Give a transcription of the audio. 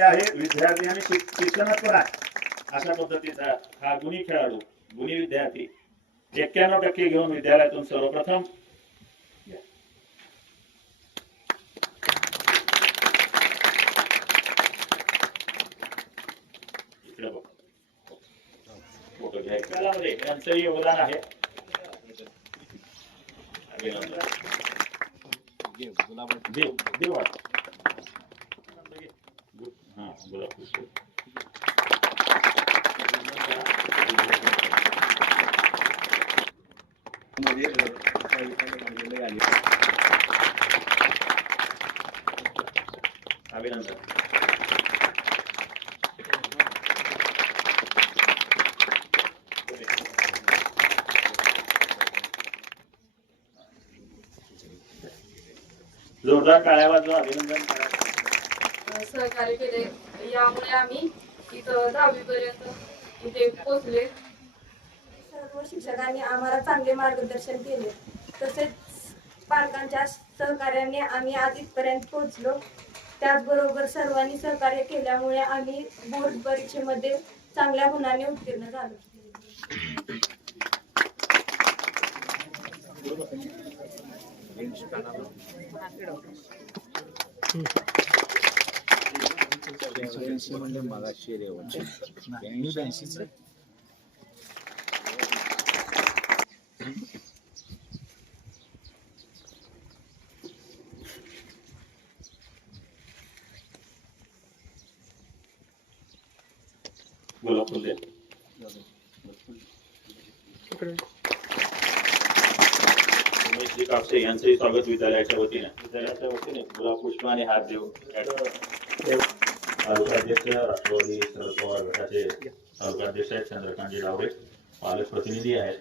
आहे विद्यार्थी आणि शिक- शिक्षणात पण आहे अशा पद्धतीचा हा गुणी खेळाडू गुणी विद्यार्थी एक्क्याण्णव टक्के घेऊन विद्यालयातून सर्वप्रथम. इकडे यांचंही योगदान आहे. अभिनंदन. देवा हा गुलाब हा बोला पुष्प. अभिनंदन जोरदार टाळ्या वाजवा अभिनंदन करा सहकार्य केले यामुळे आम्ही इथं दहावी पर्यंत इथे पोहोचले शिक्षकांनी आम्हाला चांगले मार्गदर्शन केले. तसेच पालकांच्या सहकार्याने आम्ही आज इथपर्यंत पोहोचलो. त्याचबरोबर सर्वांनी सहकार्य केल्यामुळे आम्ही बोर्ड परीक्षेमध्ये चांगल्या गुणाने उत्तीर्ण झालो. म्हणजे मला ब्याऐंशीच गुलाब फुले उमेशजी कापसे यांचंही स्वागत विद्यालयाच्या वतीने. विद्यालयाच्या वतीने गुलाब पुष्प आणि हार देऊ तालुकाध्यक्ष राष्ट्रवादी शरद पवार गटाचे तालुकाध्यक्ष आहेत चंद्रकांतजी डावरे पालक प्रतिनिधी आहेत.